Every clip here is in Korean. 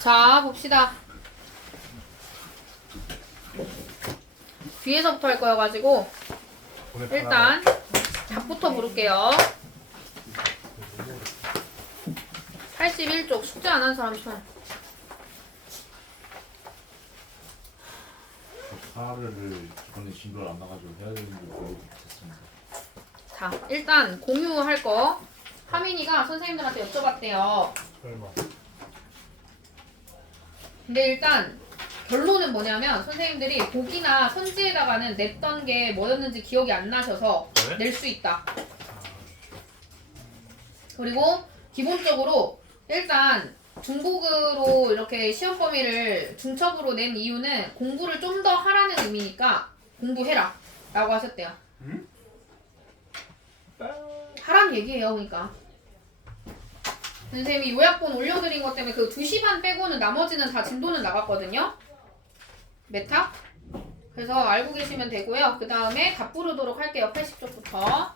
자, 봅시다. 뒤에서부터 할 거여가지고 일단 답부터 부를게요. 81쪽 숙제 안 한 사람 손. 하루를 저번에 진도를 안 나가지고 해야 되는 줄 모르고 있었습니다. 자, 일단 공유할 거 하민이가 선생님들한테 여쭤봤대요. 설마. 근데 일단 결론은 뭐냐면 선생님들이 보기나 선지에다가는 냈던 게 뭐였는지 기억이 안 나셔서 네? 낼 수 있다. 그리고 기본적으로 일단 중복으로 이렇게 시험 범위를 중첩으로 낸 이유는 공부를 좀 더 하라는 의미니까 공부해라 라고 하셨대요. 하란 얘기예요. 그러니까 선생님이 요약본 올려드린 것 때문에 그 2시 반 빼고는 나머지는 다 진도는 나갔거든요. 메타? 그래서 알고 계시면 되고요. 그 다음에 답 부르도록 할게요. 80쪽부터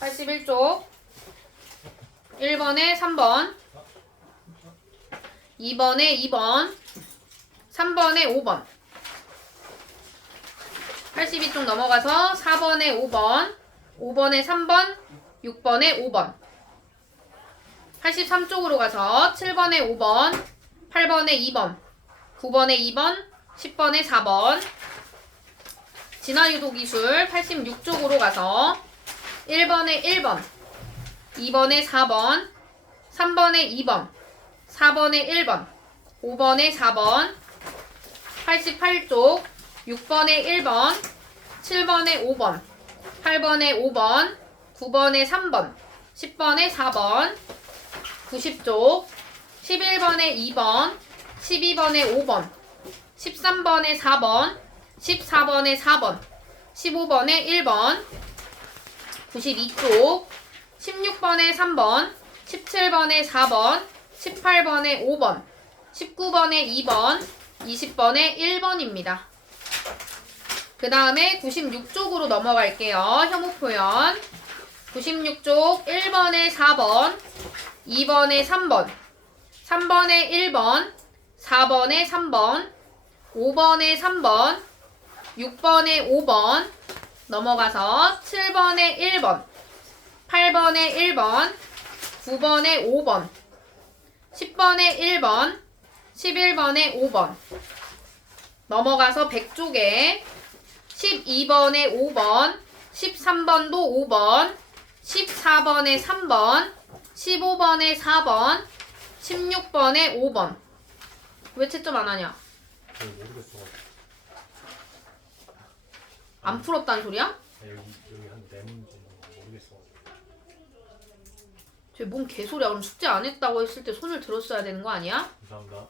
81쪽 1번에 3번 2번에 2번 3번에 5번 82쪽 넘어가서 4번에 5번 5번에 3번 6번에 5번 83쪽으로 가서 7번에 5번 8번에 2번 9번에 2번 10번에 4번 진화유도기술 86쪽으로 가서 1번에 1번 2번에 4번 3번에 2번 4번에 1번 5번에 4번 88쪽 6번에 1번 7번에 5번 8번에 5번 9번에 3번 10번에 4번 90쪽 11번에 2번 12번에 5번 13번에 4번 14번에 4번 15번에 1번 92쪽 16번에 3번 17번에 4번 18번에 5번 19번에 2번 20번에 1번입니다. 그 다음에 96쪽으로 넘어갈게요. 혐오 표현 96쪽 1번에 4번 2번에 3번 3번에 1번 4번에 3번 5번에 3번 6번에 5번 넘어가서 7번에 1번 8번에 1번 9번에 5번 10번에 1번 11번에 5번 넘어가서 100쪽에 12번에 5번 13번도 5번 14번에 3번 15번에 4번 16번에 5번 왜 채점 안 하냐? 모르겠어. 안 풀었다는 소리야? 여기 한 4문제 모르겠어. 쟤 뭔 개소리야. 그럼 숙제 안 했다고 했을 때 손을 들었어야 되는 거 아니야? 감사합니다.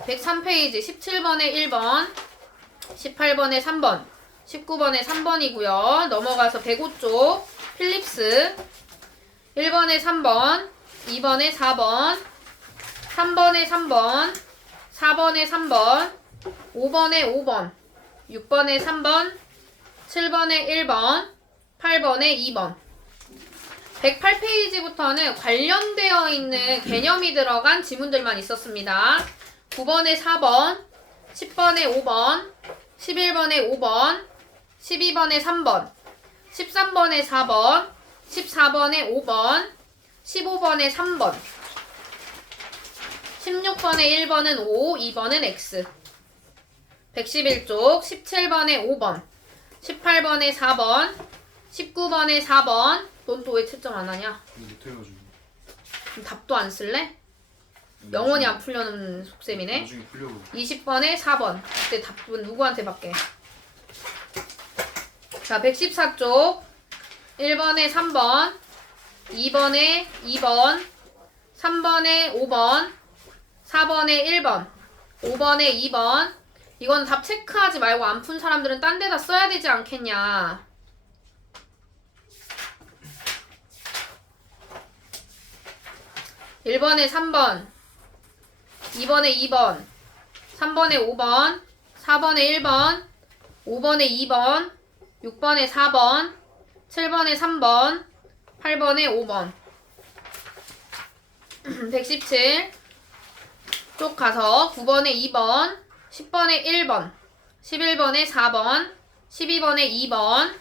103페이지 17번에 1번 18번에 3번 19번에 3번이고요. 넘어가서 105쪽 필립스 1번에 3번 2번에 4번 3번에 3번 4번에 3번 5번에 5번 6번에 3번 7번에 1번 8번에 2번 108페이지부터는 관련되어 있는 개념이 들어간 지문들만 있었습니다. 9번에 4번 10번에 5번 11번에 5번 12번에 3번 13번에 4번 14번에 5번 15번에 3번 16번에 1번은 O 2번은 X 111쪽 17번에 5번 18번에 4번 19번에 4번 넌 또 왜 채점 안 하냐? 못해가지고. 그럼 답도 안 쓸래? 영원히 안 풀려는 속셈이네. 나중에 풀려고. 20번에 4번. 그때 답은 누구한테 받게? 자, 114쪽. 1번에 3번. 2번에 2번. 3번에 5번. 4번에 1번. 5번에 2번. 이건 답 체크하지 말고 안 푼 사람들은 딴 데다 써야 되지 않겠냐. 1번에 3번. 2번에 2번, 3번에 5번, 4번에 1번, 5번에 2번, 6번에 4번, 7번에 3번, 8번에 5번 117. 쪽 가서 9번에 2번, 10번에 1번, 11번에 4번, 12번에 2번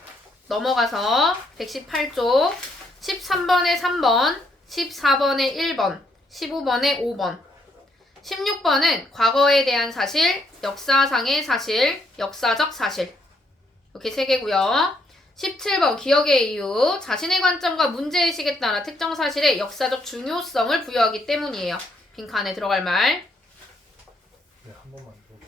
넘어가서 118쪽 13번에 3번, 14번에 1번, 15번에 5번 16번은 과거에 대한 사실, 역사상의 사실, 역사적 사실 이렇게 3개고요. 17번 기억의 이유, 자신의 관점과 문제의식에 따라 특정 사실의 역사적 중요성을 부여하기 때문이에요. 빈칸에 들어갈 말. 네, 한 번만 더.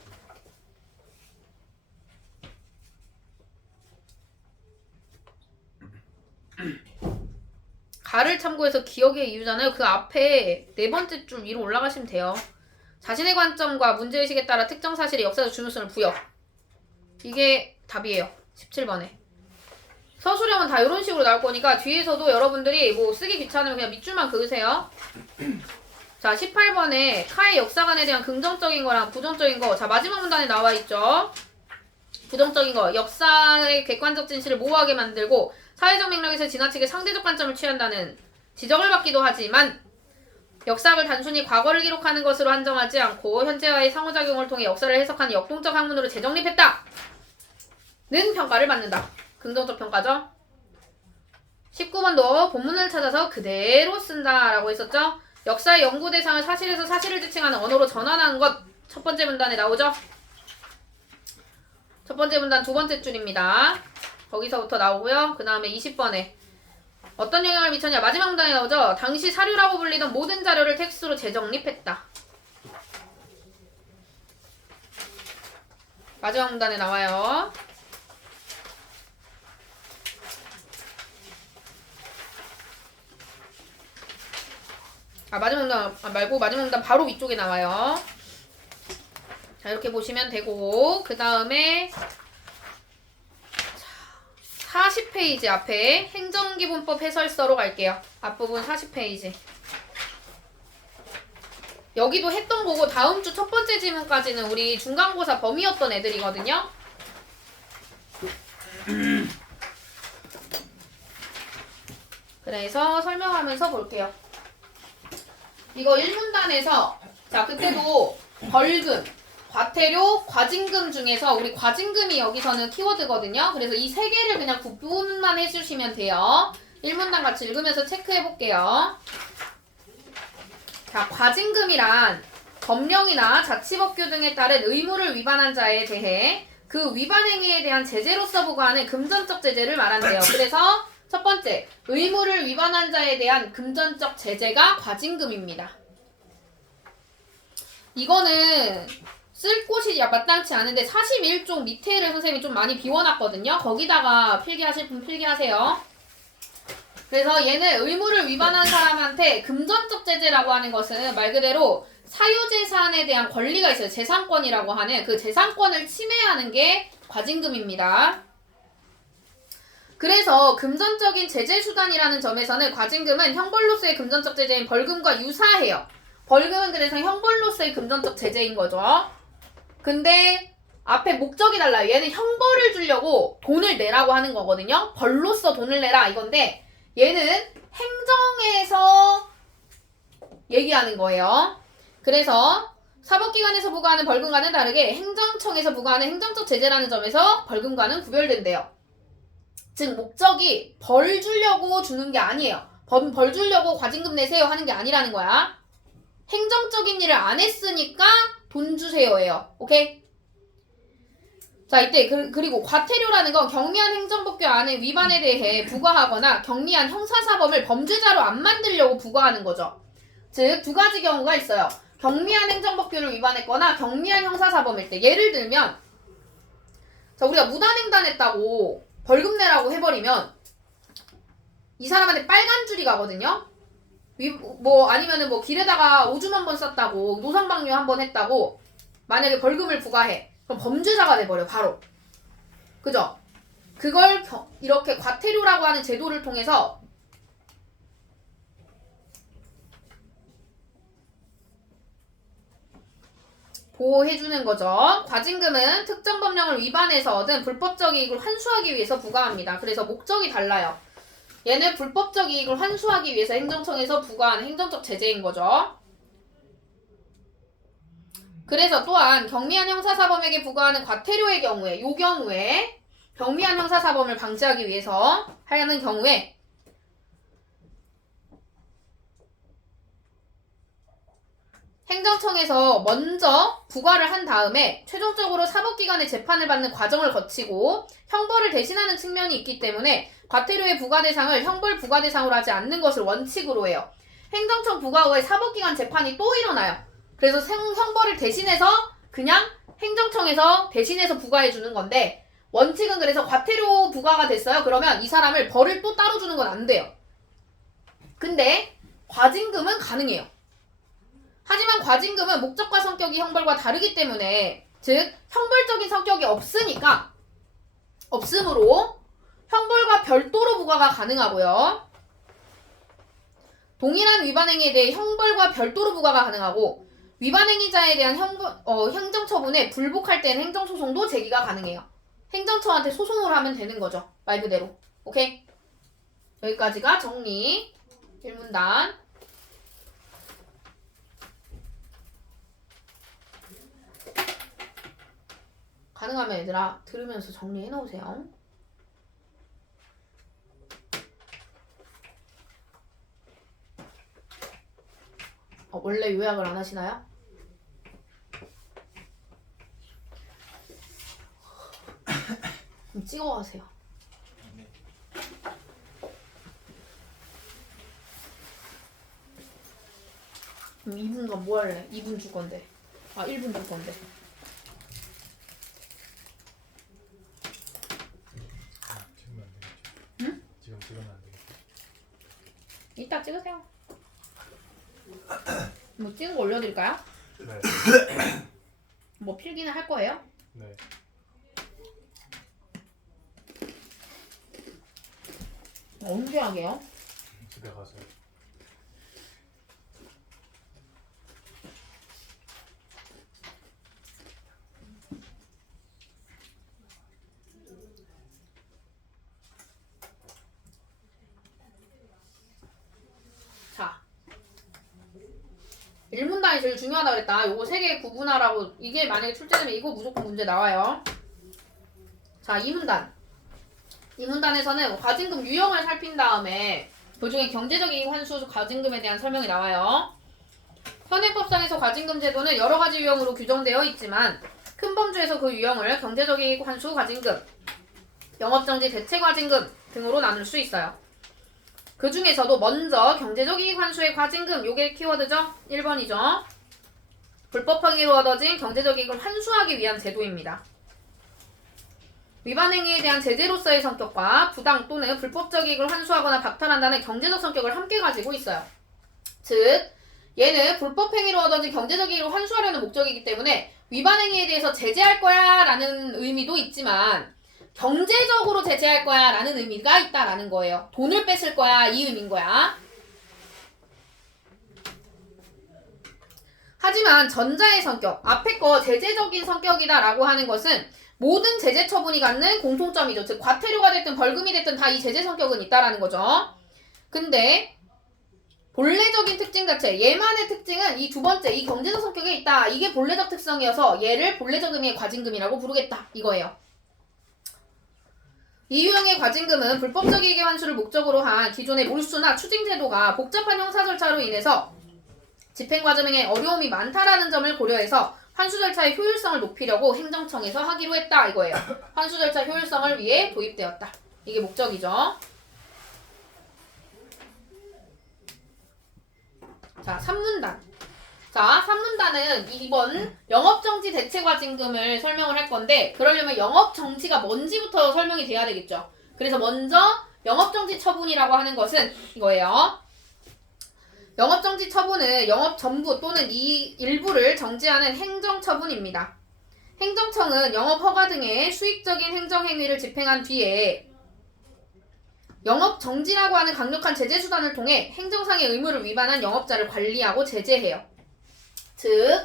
가를 참고해서 기억의 이유잖아요. 그 앞에 4번째 줄 위로 올라가시면 돼요. 자신의 관점과 문제의식에 따라 특정 사실의 역사적 중요성을 부여. 이게 답이에요. 17번에. 서술형은 다 이런 식으로 나올 거니까 뒤에서도 여러분들이 뭐 쓰기 귀찮으면 그냥 밑줄만 그으세요. 자, 18번에 카의 역사관에 대한 긍정적인 거랑 부정적인 거. 자, 마지막 문단에 나와 있죠. 부정적인 거. 역사의 객관적 진실을 모호하게 만들고 사회적 맥락에서 지나치게 상대적 관점을 취한다는 지적을 받기도 하지만 역사학을 단순히 과거를 기록하는 것으로 한정하지 않고 현재와의 상호작용을 통해 역사를 해석하는 역동적 학문으로 재정립했다. 는 평가를 받는다. 긍정적 평가죠. 19번도 본문을 찾아서 그대로 쓴다 라고 했었죠. 역사의 연구 대상을 사실에서 사실을 지칭하는 언어로 전환하는 것. 첫 번째 문단에 나오죠. 첫 번째 문단 두 번째 줄입니다. 거기서부터 나오고요. 그 다음에 20번에 어떤 영향을 미쳤냐. 마지막 문단에 나오죠. 당시 사료라고 불리던 모든 자료를 텍스트로 재정립했다. 마지막 문단에 나와요. 마지막 문단 말고 마지막 문단 바로 위쪽에 나와요. 자, 이렇게 보시면 되고 그 다음에 40페이지 앞에 행정기본법 해설서로 갈게요. 앞부분 40페이지. 여기도 했던 거고 다음 주 첫 번째 지문까지는 우리 중간고사 범위였던 애들이거든요. 그래서 설명하면서 볼게요. 이거 1문단에서 자 그때도 벌금, 과태료, 과징금 중에서 우리 과징금이 여기서는 키워드거든요. 그래서 이 세 개를 그냥 구분만 해주시면 돼요. 1문단 같이 읽으면서 체크해 볼게요. 자, 과징금이란 법령이나 자치법규 등에 따른 의무를 위반한 자에 대해 그 위반 행위에 대한 제재로서 부과하는 금전적 제재를 말한대요. 그래서 첫 번째, 의무를 위반한 자에 대한 금전적 제재가 과징금입니다. 이거는 쓸 곳이 마땅치 않은데 41쪽 밑에를 선생님이 좀 많이 비워놨거든요. 거기다가 필기하실 분 필기하세요. 그래서 얘는 의무를 위반한 사람한테 금전적 제재라고 하는 것은 말 그대로 사유재산에 대한 권리가 있어요. 재산권이라고 하는 그 재산권을 침해하는 게 과징금입니다. 그래서 금전적인 제재 수단이라는 점에서는 과징금은 형벌로서의 금전적 제재인 벌금과 유사해요. 벌금은 그래서 형벌로서의 금전적 제재인 거죠. 근데 앞에 목적이 달라요. 얘는 형벌을 주려고 돈을 내라고 하는 거거든요. 벌로서 돈을 내라 이건데 얘는 행정에서 얘기하는 거예요. 그래서 사법기관에서 부과하는 벌금과는 다르게 행정청에서 부과하는 행정적 제재라는 점에서 벌금과는 구별된대요. 즉 목적이 벌 주려고 주는 게 아니에요. 벌 주려고 과징금 내세요 하는 게 아니라는 거야. 행정적인 일을 안 했으니까 돈 주세요예요. 오케이? 자, 이때 그리고 과태료라는 건 경미한 행정법규 안의 위반에 대해 부과하거나 경미한 형사사범을 범죄자로 안 만들려고 부과하는 거죠. 즉, 두 가지 경우가 있어요. 경미한 행정법규를 위반했거나 경미한 형사사범일 때. 예를 들면 자, 우리가 무단횡단했다고 벌금 내라고 해버리면 이 사람한테 빨간 줄이 가거든요. 아니면은 뭐 길에다가 오줌 한 번 쌌다고 노상방뇨 한 번 했다고 만약에 벌금을 부과해. 그럼 범죄자가 돼버려 바로. 그죠? 그걸 이렇게 과태료라고 하는 제도를 통해서 보호해주는 거죠. 과징금은 특정 법령을 위반해서 얻은 불법적 이익을 환수하기 위해서 부과합니다. 그래서 목적이 달라요. 얘는 불법적 이익을 환수하기 위해서 행정청에서 부과하는 행정적 제재인 거죠. 그래서 또한 경미한 형사사범에게 부과하는 과태료의 경우에 요 경우에 경미한 형사사범을 방지하기 위해서 하는 경우에 행정청에서 먼저 부과를 한 다음에 최종적으로 사법기관의 재판을 받는 과정을 거치고 형벌을 대신하는 측면이 있기 때문에 과태료의 부과 대상을 형벌 부과 대상으로 하지 않는 것을 원칙으로 해요. 행정청 부과 후에 사법기관 재판이 또 일어나요. 그래서 형벌을 대신해서 그냥 행정청에서 대신해서 부과해 주는 건데 원칙은 그래서 과태료 부과가 됐어요. 그러면 이 사람을 벌을 또 따로 주는 건 안 돼요. 근데 과징금은 가능해요. 하지만 과징금은 목적과 성격이 형벌과 다르기 때문에 즉 형벌적인 성격이 없으므로 형벌과 별도로 부과가 가능하고요. 동일한 위반행위에 대해 형벌과 별도로 부과가 가능하고 위반행위자에 대한 행정처분에 불복할 때는 행정소송도 제기가 가능해요. 행정처한테 소송을 하면 되는 거죠. 말 그대로. 오케이? 여기까지가 정리 1문단. 가능하면 얘들아 들으면서 정리해 놓으세요. 원래 요약을 안 하시나요? 그럼 찍어 가세요. 네. 그럼 2분간 뭐 할래? 2분 줄 건데. 1분 줄 건데. 찍으면 안 되겠죠? 응? 지금 찍으면 안 되겠죠? 이따 찍으세요. 뭐 찍은 거 올려드릴까요? 네. 뭐 필기는 할 거예요? 네. 언제 하게요? 집에 가서요. 자, 1문단이 제일 중요하다 그랬다. 요거 3개 구분하라고. 이게 만약에 출제되면 이거 무조건 문제 나와요. 자, 2문단. 2문단에서는 과징금 유형을 살핀 다음에 그중에 경제적 이익 환수 과징금에 대한 설명이 나와요. 현행법상에서 과징금 제도는 여러 가지 유형으로 규정되어 있지만 큰 범주에서 그 유형을 경제적 이익 환수 과징금, 영업정지 대체 과징금 등으로 나눌 수 있어요. 그 중에서도 먼저 경제적 이익 환수의 과징금, 요게 키워드죠? 1번이죠. 불법 행위로 얻어진 경제적 이익을 환수하기 위한 제도입니다. 위반 행위에 대한 제재로서의 성격과 부당 또는 불법적 이익을 환수하거나 박탈한다는 경제적 성격을 함께 가지고 있어요. 즉, 얘는 불법 행위로 얻어진 경제적 이익을 환수하려는 목적이기 때문에 위반 행위에 대해서 제재할 거야 라는 의미도 있지만 경제적으로 제재할 거야 라는 의미가 있다라는 거예요. 돈을 뺏을 거야 이 의미인 거야. 하지만 전자의 성격, 앞에 거 제재적인 성격이다 라고 하는 것은 모든 제재 처분이 갖는 공통점이죠. 즉 과태료가 됐든 벌금이 됐든 다 이 제재 성격은 있다라는 거죠. 근데 본래적인 특징 자체, 얘만의 특징은 이 두 번째, 이 경제적 성격에 있다. 이게 본래적 특성이어서 얘를 본래적 의미의 과징금이라고 부르겠다. 이거예요. 이 유형의 과징금은 불법적 이익의 환수를 목적으로 한 기존의 몰수나 추징 제도가 복잡한 형사 절차로 인해서 집행 과정에 어려움이 많다라는 점을 고려해서 환수 절차의 효율성을 높이려고 행정청에서 하기로 했다 이거예요. 환수 절차 효율성을 위해 도입되었다. 이게 목적이죠. 자, 3문단. 자, 3문단은 2번 영업정지 대체과징금을 설명을 할 건데 그러려면 영업정지가 뭔지부터 설명이 돼야 되겠죠. 그래서 먼저 영업정지 처분이라고 하는 것은 이거예요. 영업정지 처분은 영업 전부 또는 이 일부를 정지하는 행정처분입니다. 행정청은 영업허가 등의 수익적인 행정행위를 집행한 뒤에 영업정지라고 하는 강력한 제재수단을 통해 행정상의 의무를 위반한 영업자를 관리하고 제재해요. 즉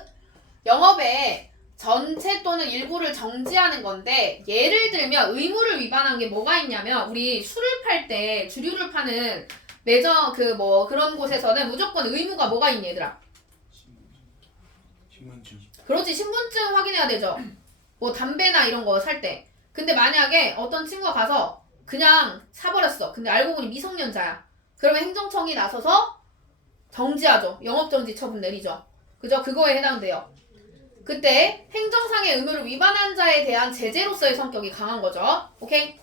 영업에 전체 또는 일부를 정지하는 건데 예를 들면 의무를 위반한 게 뭐가 있냐면 우리 술을 팔 때 주류를 파는 매점 그런 곳에서는 무조건 의무가 뭐가 있니 얘들아? 신문증. 그렇지 신분증 확인해야 되죠. 뭐 담배나 이런 거 살 때. 근데 만약에 어떤 친구가 가서 그냥 사버렸어. 근데 알고 보니 미성년자야. 그러면 행정청이 나서서 정지하죠. 영업정지 처분 내리죠. 그죠? 그거에 해당돼요. 그때 행정상의 의무를 위반한 자에 대한 제재로서의 성격이 강한 거죠. 오케이?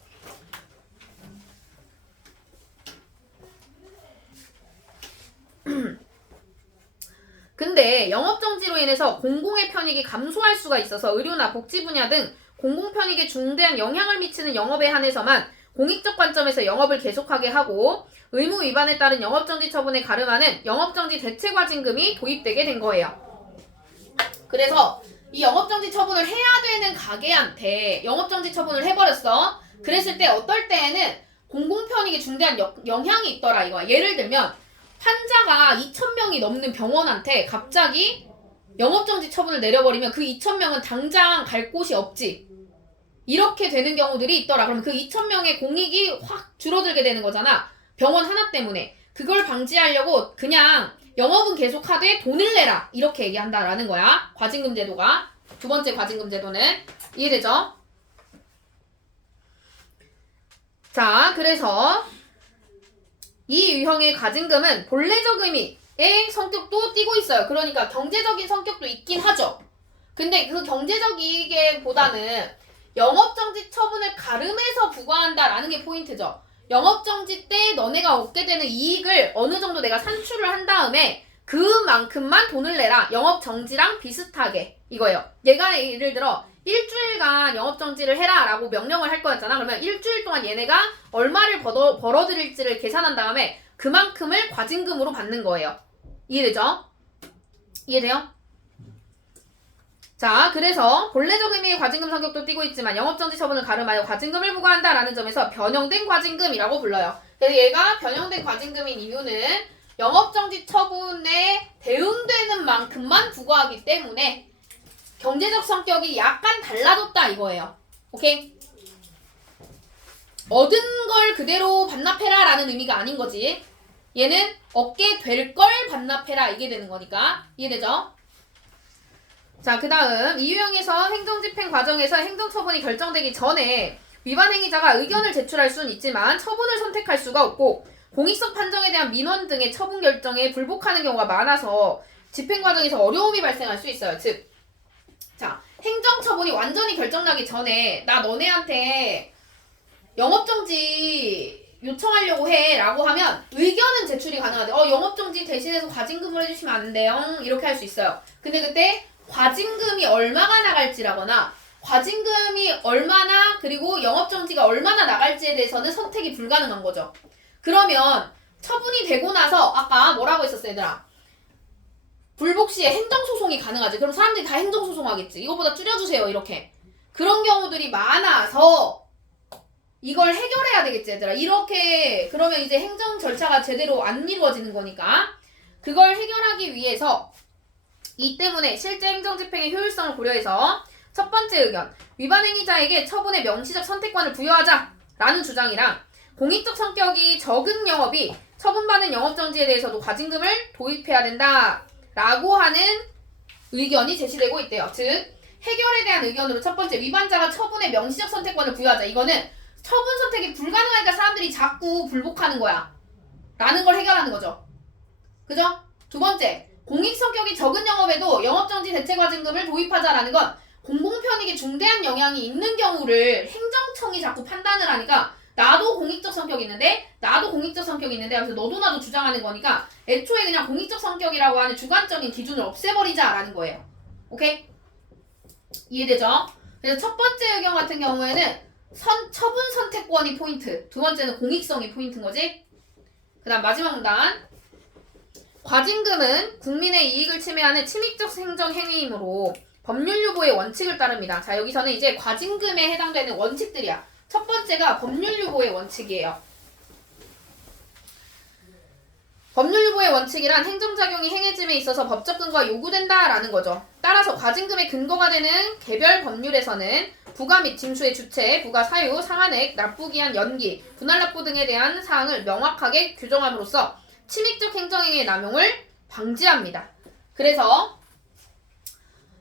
근데 영업정지로 인해서 공공의 편익이 감소할 수가 있어서 의료나 복지 분야 등 공공편익에 중대한 영향을 미치는 영업에 한해서만 공익적 관점에서 영업을 계속하게 하고 의무 위반에 따른 영업정지 처분에 가름하는 영업정지 대체과징금이 도입되게 된 거예요. 그래서 이 영업정지 처분을 해야 되는 가게한테 영업정지 처분을 해버렸어. 그랬을 때 어떨 때에는 공공편익에 중대한 영향이 있더라 이거야. 예를 들면 환자가 2,000명이 넘는 병원한테 갑자기 영업정지 처분을 내려버리면 그 2,000명은 당장 갈 곳이 없지. 이렇게 되는 경우들이 있더라. 그럼 그 2,000명의 공익이 확 줄어들게 되는 거잖아. 병원 하나 때문에. 그걸 방지하려고 그냥 영업은 계속하되 돈을 내라. 이렇게 얘기한다라는 거야. 과징금 제도가. 두 번째 과징금 제도는. 이해되죠? 자, 그래서 이 유형의 과징금은 본래적 의미의 성격도 띠고 있어요. 그러니까 경제적인 성격도 있긴 하죠. 근데 그 경제적 이익보다는 영업정지 처분을 가름해서 부과한다라는 게 포인트죠. 영업정지 때 너네가 얻게 되는 이익을 어느 정도 내가 산출을 한 다음에 그만큼만 돈을 내라. 영업정지랑 비슷하게 이거예요. 얘가 예를 들어 일주일간 영업정지를 해라 라고 명령을 할 거였잖아. 그러면 일주일 동안 얘네가 얼마를 벌어들일지를 계산한 다음에 그만큼을 과징금으로 받는 거예요. 이해되죠? 이해돼요? 자, 그래서 본래적 의미의 과징금 성격도 띠고 있지만 영업정지 처분을 가름하여 과징금을 부과한다라는 점에서 변형된 과징금이라고 불러요. 그래서 얘가 변형된 과징금인 이유는 영업정지 처분에 대응되는 만큼만 부과하기 때문에 경제적 성격이 약간 달라졌다 이거예요. 오케이? 얻은 걸 그대로 반납해라 라는 의미가 아닌 거지. 얘는 얻게 될 걸 반납해라 이게 되는 거니까. 이해되죠? 자, 그 다음 이 유형에서 행정집행 과정에서 행정처분이 결정되기 전에 위반 행위자가 의견을 제출할 수는 있지만 처분을 선택할 수가 없고 공익성 판정에 대한 민원 등의 처분 결정에 불복하는 경우가 많아서 집행 과정에서 어려움이 발생할 수 있어요. 즉, 자, 행정처분이 완전히 결정나기 전에 나 너네한테 영업정지 요청하려고 해 라고 하면 의견은 제출이 가능하대. 영업정지 대신해서 과징금을 해주시면 안 돼요. 이렇게 할 수 있어요. 근데 그때 과징금이 얼마가 나갈지라거나 과징금이 얼마나 그리고 영업정지가 얼마나 나갈지에 대해서는 선택이 불가능한 거죠. 그러면 처분이 되고 나서 아까 뭐라고 했었어 얘들아? 불복 시에 행정소송이 가능하지. 그럼 사람들이 다 행정소송하겠지. 이거보다 줄여주세요 이렇게. 그런 경우들이 많아서 이걸 해결해야 되겠지 얘들아. 이렇게 그러면 이제 행정 절차가 제대로 안 이루어지는 거니까 그걸 해결하기 위해서 이 때문에 실제 행정집행의 효율성을 고려해서 첫 번째 의견, 위반 행위자에게 처분의 명시적 선택권을 부여하자라는 주장이랑 공익적 성격이 적은 영업이 처분받은 영업정지에 대해서도 과징금을 도입해야 된다라고 하는 의견이 제시되고 있대요. 즉, 해결에 대한 의견으로 첫 번째, 위반자가 처분의 명시적 선택권을 부여하자. 이거는 처분 선택이 불가능하니까 사람들이 자꾸 불복하는 거야. 라는 걸 해결하는 거죠. 그죠? 두 번째, 공익 성격이 적은 영업에도 영업정지 대체과징금을 도입하자라는 건 공공편익에 중대한 영향이 있는 경우를 행정청이 자꾸 판단을 하니까 나도 공익적 성격이 있는데 나도 공익적 성격이 있는데 하면서 너도 나도 주장하는 거니까 애초에 그냥 공익적 성격이라고 하는 주관적인 기준을 없애버리자라는 거예요. 오케이? 이해되죠? 그래서 첫 번째 의견 같은 경우에는 처분 선택권이 포인트, 두 번째는 공익성이 포인트인 거지? 그 다음 마지막 문단. 과징금은 국민의 이익을 침해하는 침입적 행정 행위이므로 법률 유보의 원칙을 따릅니다. 자, 여기서는 이제 과징금에 해당되는 원칙들이야. 첫 번째가 법률 유보의 원칙이에요. 법률 유보의 원칙이란 행정작용이 행해짐에 있어서 법적 근거가 요구된다라는 거죠. 따라서 과징금의 근거가 되는 개별 법률에서는 부가 및 징수의 주체, 부가 사유, 상한액, 납부기한 연기, 분할납부 등에 대한 사항을 명확하게 규정함으로써 침익적 행정행위의 남용을 방지합니다. 그래서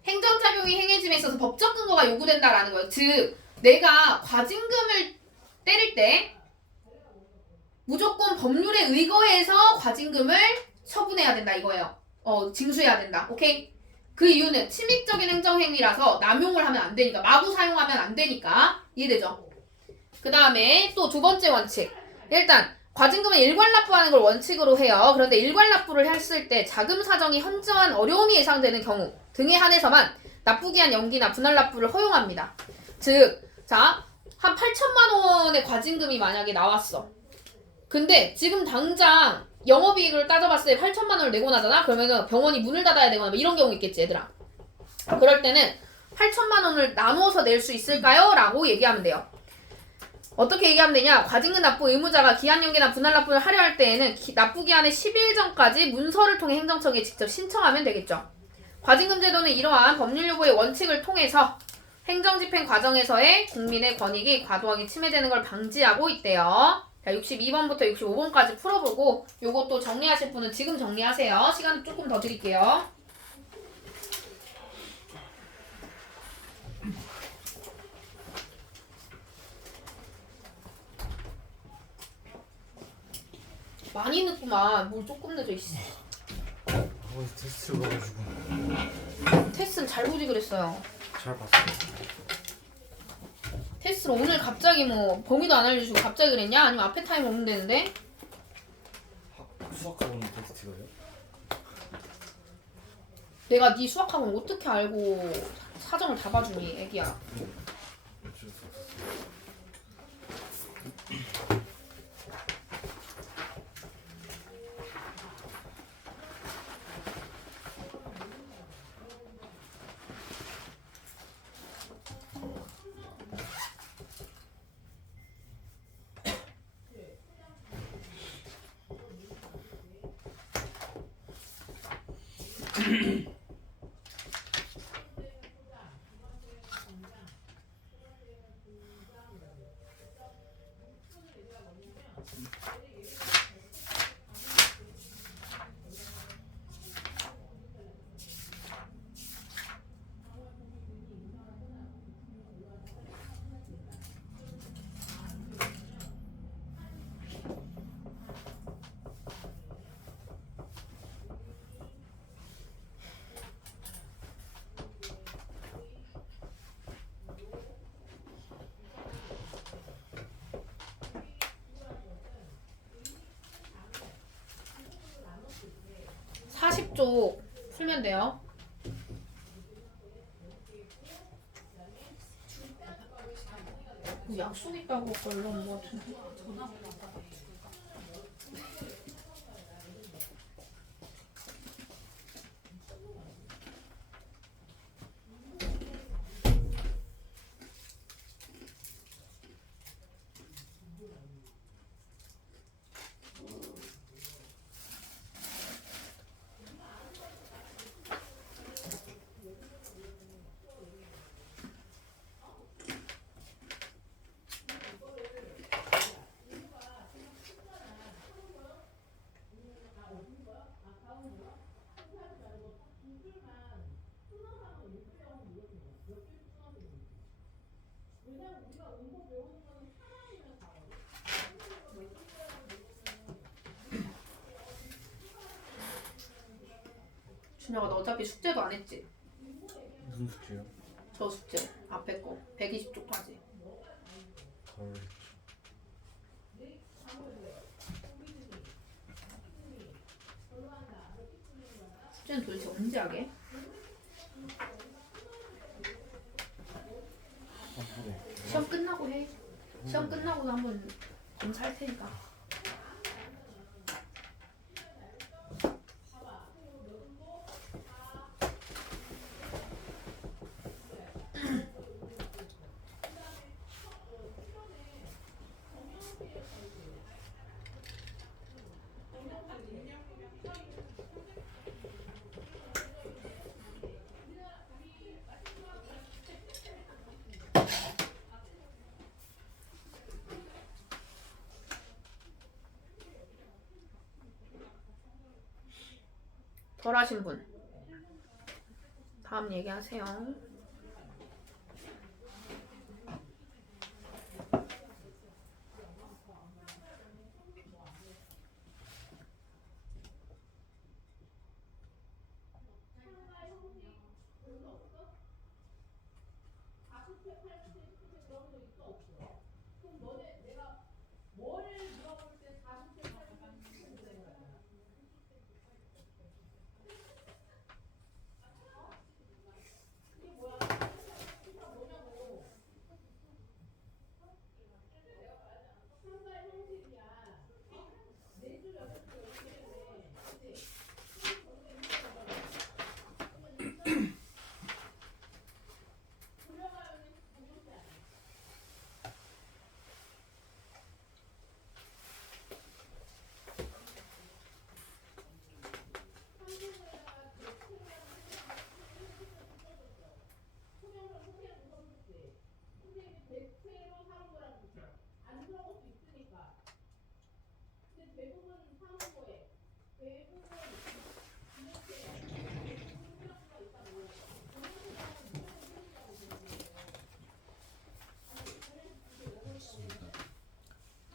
행정작용이 행해짐에 있어서 법적 근거가 요구된다라는 거예요. 즉 내가 과징금을 때릴 때 무조건 법률에 의거해서 과징금을 처분해야 된다 이거예요. 징수해야 된다. 오케이? 그 이유는 침익적인 행정행위라서 남용을 하면 안 되니까, 마구 사용하면 안 되니까. 이해되죠? 그 다음에 또 두 번째 원칙. 일단 과징금은 일괄납부하는 걸 원칙으로 해요. 그런데 일괄납부를 했을 때 자금 사정이 현저한 어려움이 예상되는 경우 등에 한해서만 납부기한 연기나 분할납부를 허용합니다. 즉, 자, 한 8천만 원의 과징금이 만약에 나왔어. 근데 지금 당장 영업이익을 따져봤을 때 8천만 원을 내고 나잖아? 그러면은 병원이 문을 닫아야 되거나 뭐 이런 경우 있겠지, 얘들아. 그럴 때는 8천만 원을 나누어서 낼 수 있을까요? 라고 얘기하면 돼요. 어떻게 얘기하면 되냐? 과징금 납부 의무자가 기한연기나 분할납부를 하려 할 때에는 납부기한의 10일 전까지 문서를 통해 행정청에 직접 신청하면 되겠죠. 과징금 제도는 이러한 법률 요구의 원칙을 통해서 행정집행 과정에서의 국민의 권익이 과도하게 침해되는 걸 방지하고 있대요. 자, 62번부터 65번까지 풀어보고 요것도 정리하실 분은 지금 정리하세요. 시간 조금 더 드릴게요. 많이 늦구만. 뭘 조금 늦어 이씨. 테스트를 봐가지고 테스트는 잘 보지 그랬어요. 잘 봤어요. 테스트를 오늘 갑자기 뭐 범위도 안 알려주고 갑자기 그랬냐? 아니면 앞에 타임 오면 되는데? 수학학원 테스트가요? 내가 네 수학학원 어떻게 알고 사정을 다 봐주니 애기야. 쪽 풀면 돼요. 약속 있다고 걸러온 것 같은데. 준혁아 너 어차피 숙제도 안 했지? 무슨 숙제요? 저 숙제 앞에 거 120쪽까지. 헐. 숙제는 도대체 언제 하게? 시험 끝나고 해. 시험 끝나고 한번 검사할 테니까. 덜 하신 분. 다음 얘기하세요.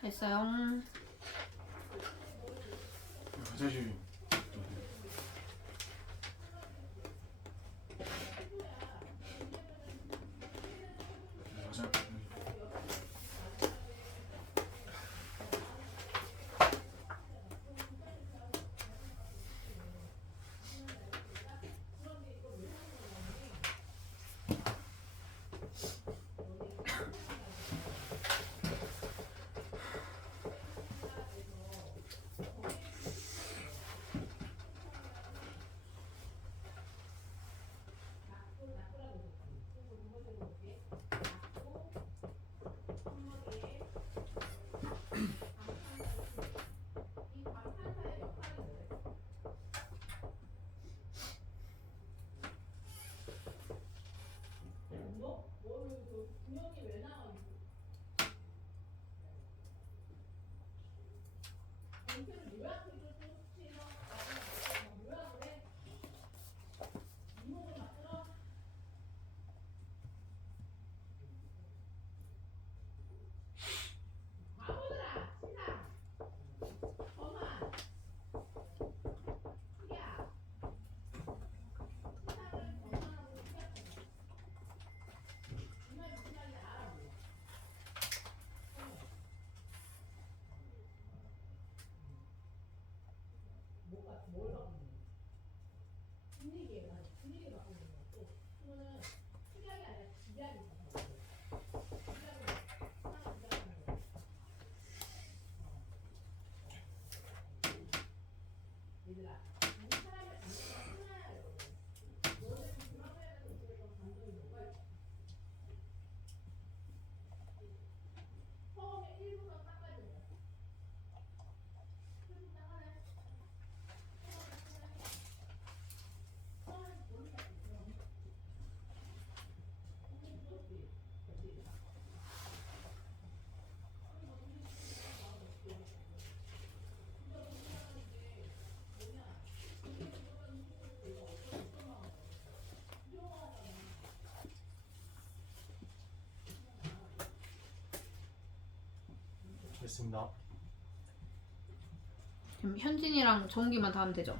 됐어요. 화장실. 됐습니다. 그럼 현진이랑 정기만 다 하면 되죠?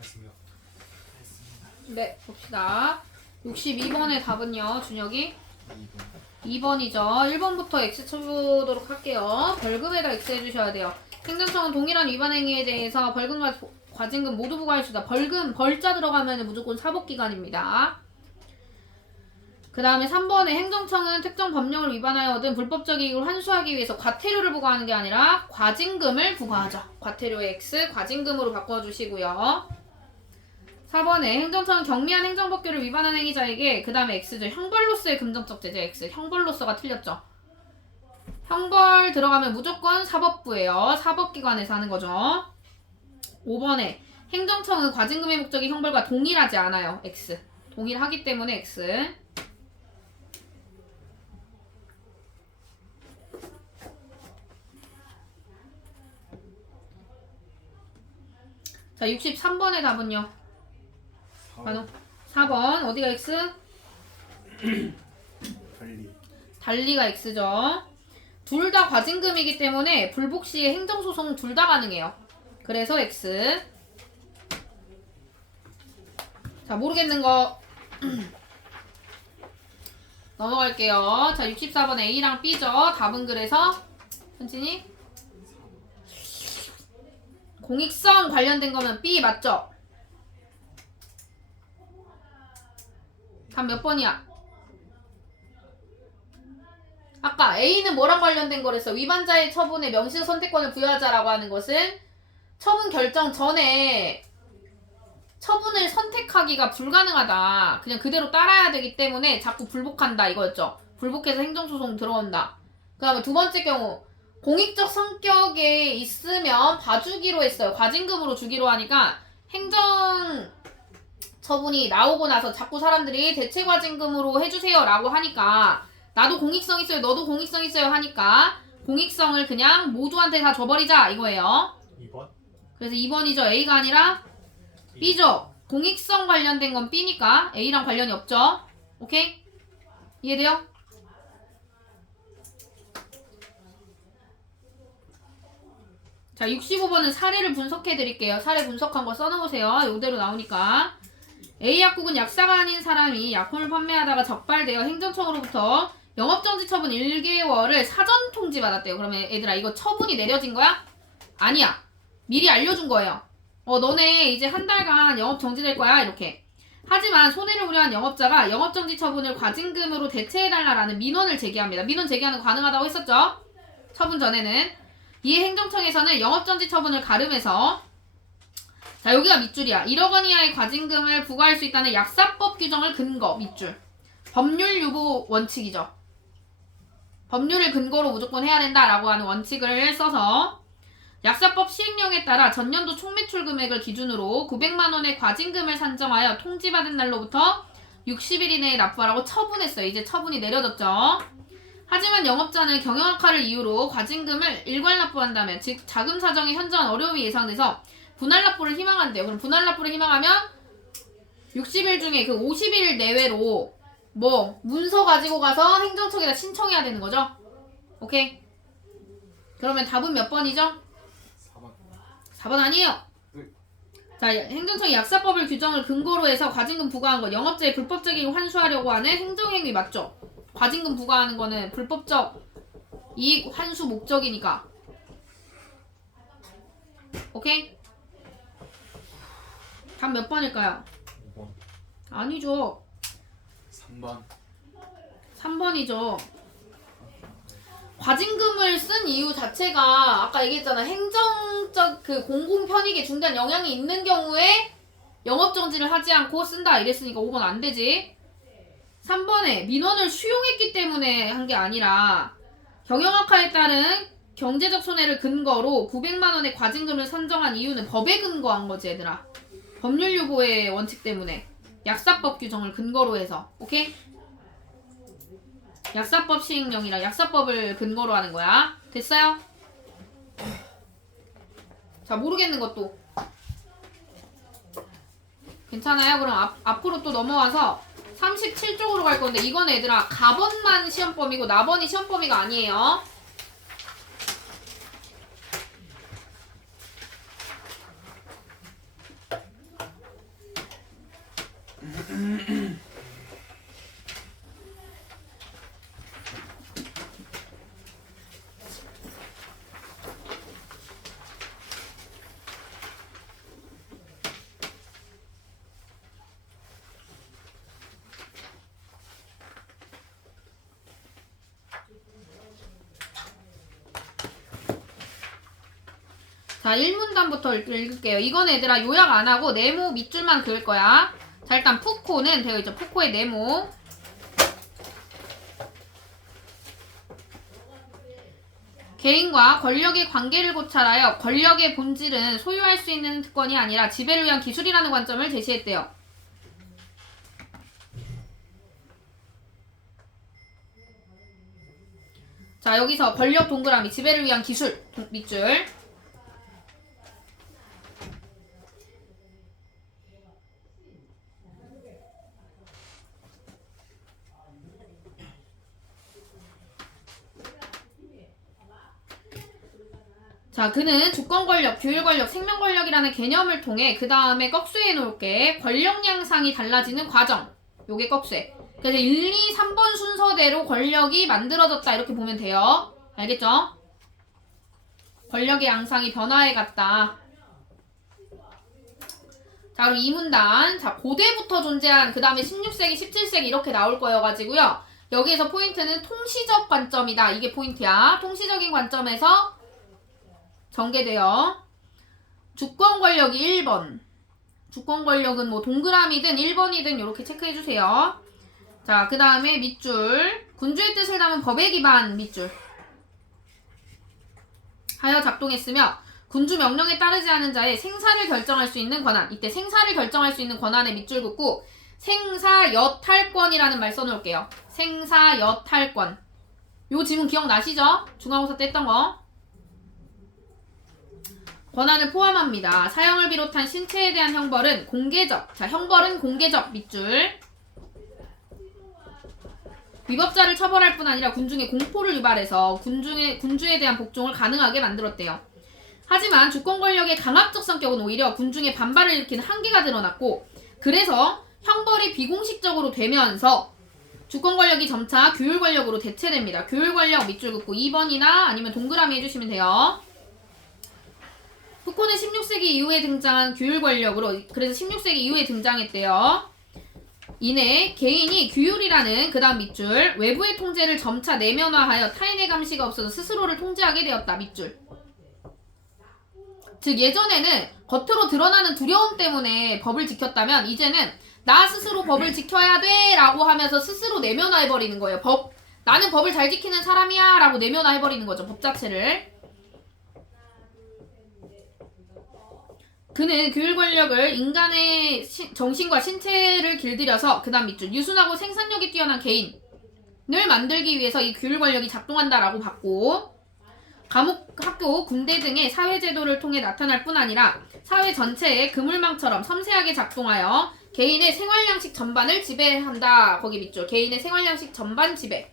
됐습니다. 네, 봅시다. 62번의 답은요, 준혁이? 2번. 2번이죠. 1번부터 X 쳐보도록 할게요. 벌금에다 X 해주셔야 돼요. 행정청은 동일한 위반 행위에 대해서 벌금과 과징금 모두 부과할 수 있다. 벌금, 벌자 들어가면 무조건 사법기관입니다. 그 다음에 3번에 행정청은 특정 법령을 위반하여 얻은 불법적 이익을 환수하기 위해서 과태료를 부과하는 게 아니라 과징금을 부과하죠. 과태료의 X 과징금으로 바꿔주시고요. 4번에 행정청은 경미한 행정법규를 위반한 행위자에게 그 다음에 X죠. 형벌로서의 금전적 제재 X. 형벌로서가 틀렸죠. 형벌 들어가면 무조건 사법부예요. 사법기관에서 하는 거죠. 5번에 행정청은 과징금의 목적이 형벌과 동일하지 않아요. X. 동일하기 때문에 X. 자, 63번의 답은요. 간호. 4번 어디가 X? 달리. 달리가 X죠. 둘 다 과징금이기 때문에 불복 시에 행정소송 둘 다 가능해요. 그래서 X. 자, 모르겠는 거 넘어갈게요. 자, 64번 A랑 B죠. 답은 그래서 현진이 공익성 관련된 거면 B 맞죠? 답 몇 번이야? 아까 A는 뭐랑 관련된 거랬어? 위반자의 처분에 명시적 선택권을 부여하자라고 하는 것은 처분 결정 전에 처분을 선택하기가 불가능하다. 그냥 그대로 따라야 되기 때문에 자꾸 불복한다 이거였죠. 불복해서 행정소송 들어온다. 그 다음에 두 번째 경우 공익적 성격에 있으면 봐주기로 했어요. 과징금으로 주기로 하니까 행정 처분이 나오고 나서 자꾸 사람들이 대체과징금으로 해주세요 라고 하니까 나도 공익성 있어요 너도 공익성 있어요 하니까 공익성을 그냥 모두한테 다 줘버리자 이거예요. 2번. 그래서 2번이죠. A가 아니라 B죠. 공익성 관련된 건 B니까 A랑 관련이 없죠. 오케이? 이해돼요? 자, 65번은 사례를 분석해 드릴게요. 사례 분석한 거 써놓으세요. 이대로 나오니까. A 약국은 약사가 아닌 사람이 약품을 판매하다가 적발되어 행정청으로부터 영업정지 처분 1개월을 사전 통지받았대요. 그러면 얘들아 이거 처분이 내려진 거야? 아니야. 미리 알려준 거예요. 너네 이제 한 달간 영업 정지될 거야 이렇게. 하지만 손해를 우려한 영업자가 영업정지 처분을 과징금으로 대체해달라라는 민원을 제기합니다. 민원 제기하는 거 가능하다고 했었죠? 처분 전에는. 이에 행정청에서는 영업정지 처분을 가름해서 자 여기가 밑줄이야. 1억 원 이하의 과징금을 부과할 수 있다는 약사법 규정을 근거 밑줄. 법률 유보 원칙이죠. 법률을 근거로 무조건 해야 된다라고 하는 원칙을 써서 약사법 시행령에 따라 전년도 총매출 금액을 기준으로 900만 원의 과징금을 산정하여 통지받은 날로부터 60일 이내에 납부하라고 처분했어요. 이제 처분이 내려졌죠. 하지만 영업자는 경영악화를 이유로 과징금을 일괄 납부한다면 즉 자금 사정에 현저한 어려움이 예상돼서 분할 납부를 희망한대요. 그럼 분할 납부를 희망하면 60일 중에 그 50일 내외로 문서 가지고 가서 행정청에다 신청해야 되는 거죠. 오케이? 그러면 답은 몇 번이죠? 4번. 4번 아니에요. 자, 행정청이 약사법을 규정을 근거로 해서 과징금 부과한 거 영업자의 불법적인 환수하려고 하는 행정행위 맞죠? 과징금 부과하는 거는 불법적 이익 환수 목적이니까. 오케이? 답 몇 번일까요? 5번. 아니죠. 3번. 3번이죠. 과징금을 쓴 이유 자체가 아까 얘기했잖아. 행정적 그 공공편익에 중대한 영향이 있는 경우에 영업정지를 하지 않고 쓴다 이랬으니까 5번 안 되지. 3번에 민원을 수용했기 때문에 한 게 아니라 경영악화에 따른 경제적 손해를 근거로 900만 원의 과징금을 산정한 이유는 법에 근거한 거지 얘들아. 법률 유보의 원칙 때문에 약사법 규정을 근거로 해서. 오케이? 약사법 시행령이라 약사법을 근거로 하는 거야. 됐어요? 자, 모르겠는 것도 괜찮아요? 그럼 앞으로 또 넘어와서 37쪽으로 갈 건데 이건 얘들아 가번만 시험 범위고 나번이 시험 범위가 아니에요. 자, 1문단부터 읽을게요. 이건 얘들아 요약 안 하고 네모 밑줄만 그을 거야. 자, 일단 푸코는 되어 있죠. 푸코의 네모. 개인과 권력의 관계를 고찰하여 권력의 본질은 소유할 수 있는 특권이 아니라 지배를 위한 기술이라는 관점을 제시했대요. 자, 여기서 권력 동그라미, 지배를 위한 기술 밑줄. 자, 그는 주권 권력, 규율 권력, 생명 권력이라는 개념을 통해 그 다음에 꺽쇠해 놓을게. 권력 양상이 달라지는 과정. 요게 꺽쇠. 그래서 1, 2, 3번 순서대로 권력이 만들어졌다 이렇게 보면 돼요. 알겠죠? 권력의 양상이 변화해 갔다. 자, 그럼 이 문단. 자, 고대부터 존재한 그 다음에 16세기, 17세기 이렇게 나올 거여가지고요. 여기에서 포인트는 통시적 관점이다. 이게 포인트야. 통시적인 관점에서 전개돼요. 주권 권력이 1번. 주권 권력은 뭐 동그라미든 1번이든 이렇게 체크해주세요. 자, 그 다음에 밑줄. 군주의 뜻을 담은 법에 기반 밑줄. 하여 작동했으며 군주 명령에 따르지 않은 자의 생사를 결정할 수 있는 권한. 이때 생사를 결정할 수 있는 권한에 밑줄 긋고 생사여탈권이라는 말 써놓을게요. 생사여탈권. 요 지문 기억나시죠? 중간고사 때 했던 거. 권한을 포함합니다. 사형을 비롯한 신체에 대한 형벌은 공개적. 자, 형벌은 공개적 밑줄. 위법자를 처벌할 뿐 아니라 군중에 공포를 유발해서 군주에 대한 복종을 가능하게 만들었대요. 하지만 주권 권력의 강압적 성격은 오히려 군중의 반발을 일으키는 한계가 드러났고, 그래서 형벌이 비공식적으로 되면서 주권 권력이 점차 규율 권력으로 대체됩니다. 규율 권력 밑줄 긋고 2번이나 아니면 동그라미 해주시면 돼요. 푸코는 16세기 이후에 등장한 규율 권력으로, 그래서 16세기 이후에 등장했대요. 이내 개인이 규율이라는 그 다음 밑줄, 외부의 통제를 점차 내면화하여 타인의 감시가 없어서 스스로를 통제하게 되었다. 밑줄. 즉 예전에는 겉으로 드러나는 두려움 때문에 법을 지켰다면 이제는 나 스스로 법을 지켜야 돼 라고 하면서 스스로 내면화해버리는 거예요. 나는 법을 잘 지키는 사람이야 라고 내면화해버리는 거죠. 법 자체를. 그는 규율 권력을 인간의 정신과 신체를 길들여서 그 다음 밑줄 유순하고 생산력이 뛰어난 개인을 만들기 위해서 이 규율 권력이 작동한다라고 봤고, 감옥, 학교, 군대 등의 사회제도를 통해 나타날 뿐 아니라 사회 전체에 그물망처럼 섬세하게 작동하여 개인의 생활양식 전반을 지배한다. 거기 밑줄. 개인의 생활양식 전반 지배.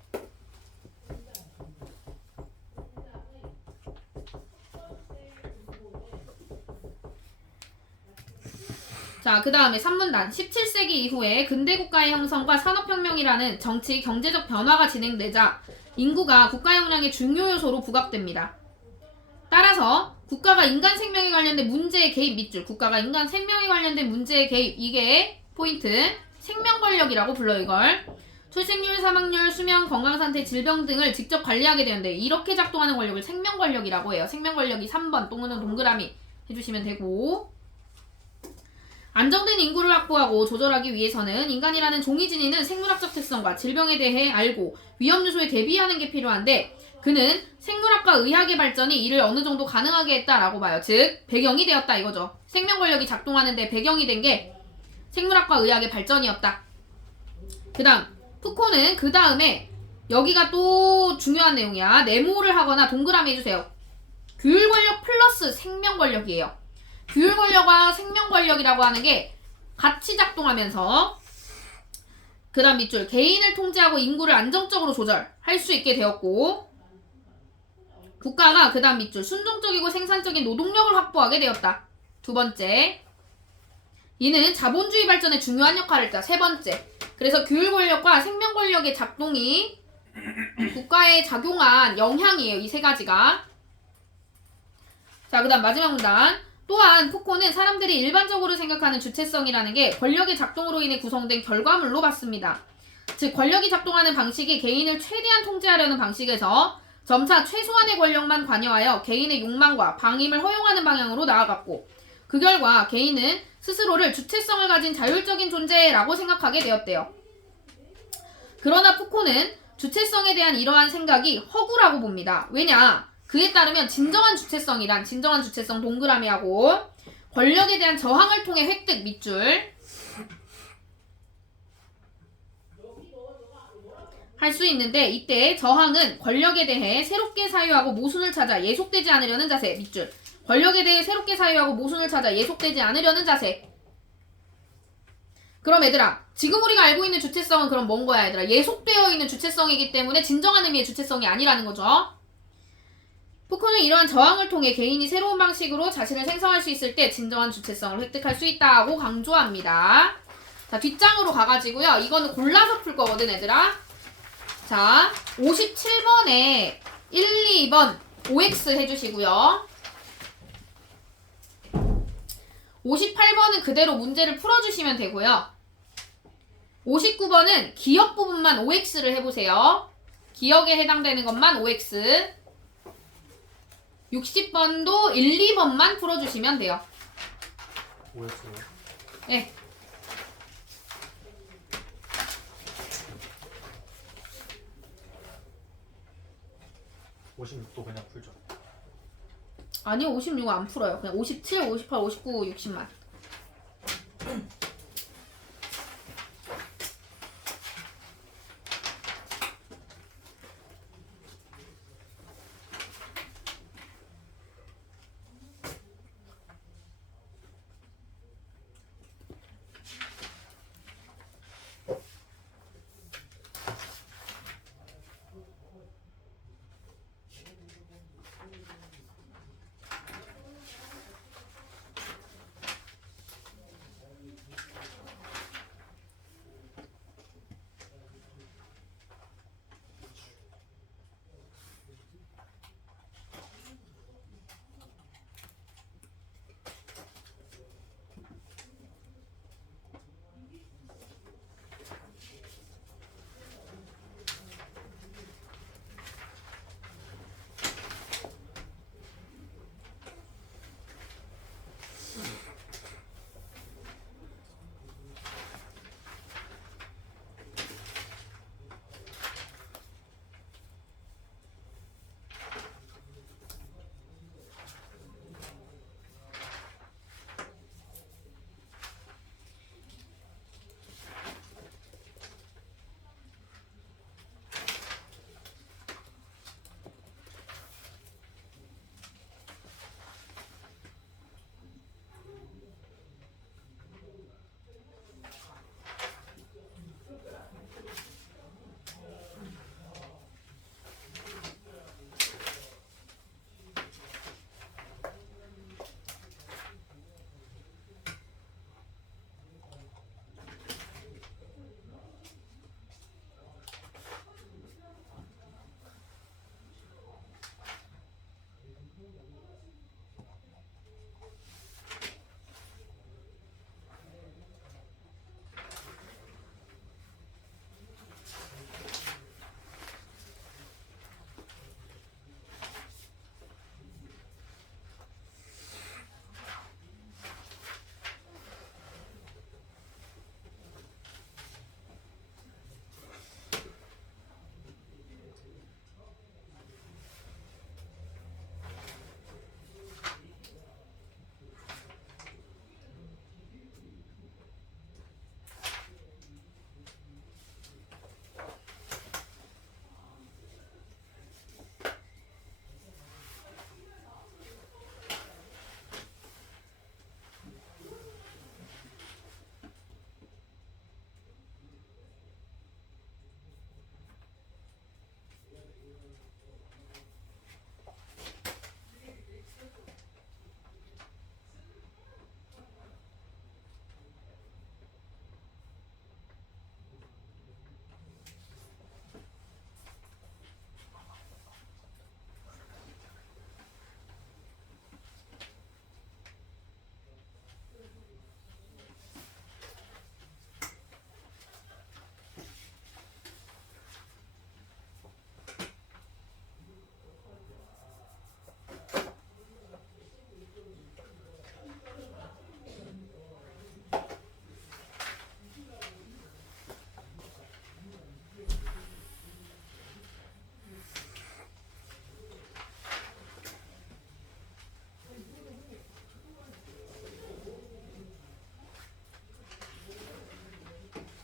자, 그 다음에 3문단. 17세기 이후에 근대국가의 형성과 산업혁명이라는 정치, 경제적 변화가 진행되자 인구가 국가 역량의 중요 요소로 부각됩니다. 따라서 국가가 인간 생명에 관련된 문제의 개입 밑줄. 국가가 인간 생명에 관련된 문제의 개입. 이게 포인트. 생명 권력이라고 불러요, 이걸. 출생률, 사망률, 수명, 건강상태, 질병 등을 직접 관리하게 되는데 이렇게 작동하는 권력을 생명 권력이라고 해요. 생명 권력이 3번 또는 동그라미 해주시면 되고, 안정된 인구를 확보하고 조절하기 위해서는 인간이라는 종이 지니는 생물학적 특성과 질병에 대해 알고 위험 요소에 대비하는 게 필요한데, 그는 생물학과 의학의 발전이 이를 어느 정도 가능하게 했다라고 봐요. 즉 배경이 되었다 이거죠. 생명 권력이 작동하는데 배경이 된 게 생물학과 의학의 발전이었다. 그 다음 푸코는 그 다음에 여기가 또 중요한 내용이야. 네모를 하거나 동그라미 해주세요. 규율 권력 플러스 생명 권력이에요. 규율 권력과 생명 권력이라고 하는 게 같이 작동하면서 그 다음 밑줄 개인을 통제하고 인구를 안정적으로 조절할 수 있게 되었고, 국가가 그 다음 밑줄 순종적이고 생산적인 노동력을 확보하게 되었다. 두 번째, 이는 자본주의 발전에 중요한 역할을 했다. 세 번째, 그래서 규율 권력과 생명 권력의 작동이 국가에 작용한 영향이에요. 이 세 가지가. 자, 그 다음 마지막 문단. 또한 푸코는 사람들이 일반적으로 생각하는 주체성이라는 게 권력의 작동으로 인해 구성된 결과물로 봤습니다. 즉 권력이 작동하는 방식이 개인을 최대한 통제하려는 방식에서 점차 최소한의 권력만 관여하여 개인의 욕망과 방임을 허용하는 방향으로 나아갔고 그 결과 개인은 스스로를 주체성을 가진 자율적인 존재라고 생각하게 되었대요. 그러나 푸코는 주체성에 대한 이러한 생각이 허구라고 봅니다. 왜냐? 그에 따르면 진정한 주체성 동그라미하고 권력에 대한 저항을 통해 획득 밑줄 할 수 있는데 이때 저항은 권력에 대해 새롭게 사유하고 모순을 찾아 예속되지 않으려는 자세 밑줄 권력에 대해 새롭게 사유하고 모순을 찾아 예속되지 않으려는 자세. 그럼 얘들아 지금 우리가 알고 있는 주체성은 그럼 뭔 거야 얘들아? 예속되어 있는 주체성이기 때문에 진정한 의미의 주체성이 아니라는 거죠. 푸코는 이러한 저항을 통해 개인이 새로운 방식으로 자신을 생성할 수 있을 때 진정한 주체성을 획득할 수 있다고 강조합니다. 자 뒷장으로 가가지고요. 이거는 골라서 풀 거거든 얘들아. 자 57번에 1, 2번 OX 해주시고요. 58번은 그대로 문제를 풀어주시면 되고요. 59번은 기억 부분만 OX를 해보세요. 기억에 해당되는 것만 OX. 60번도 1, 2번만 풀어주시면 돼요. 뭐였어요? 네. 네. 56도 그냥 풀죠. 아니요 56은 안 풀어요. 그냥 57, 58, 59, 60만.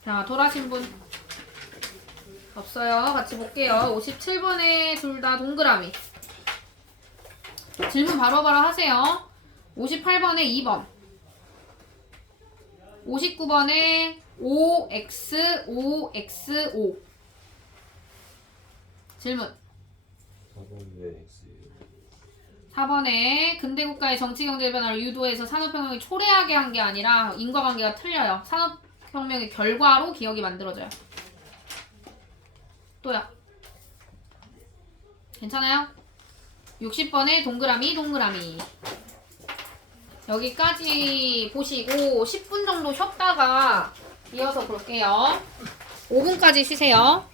자, 돌아신 분 없어요. 같이 볼게요. 57번에 둘 다 동그라미. 질문 바로바로 하세요. 58번에 2번. 59번에 5x, 5x5. 질문. 4번 왜 X? 4번에 근대국가의 정치경제 변화를 유도해서 산업혁명이 초래하게 한 게 아니라 인과관계가 틀려요. 산업혁명의 결과로 기억이 만들어져요. 또요. 괜찮아요? 60번에 동그라미 동그라미. 여기까지 보시고 10분 정도 쉬었다가 이어서 볼게요. 5분까지 쉬세요.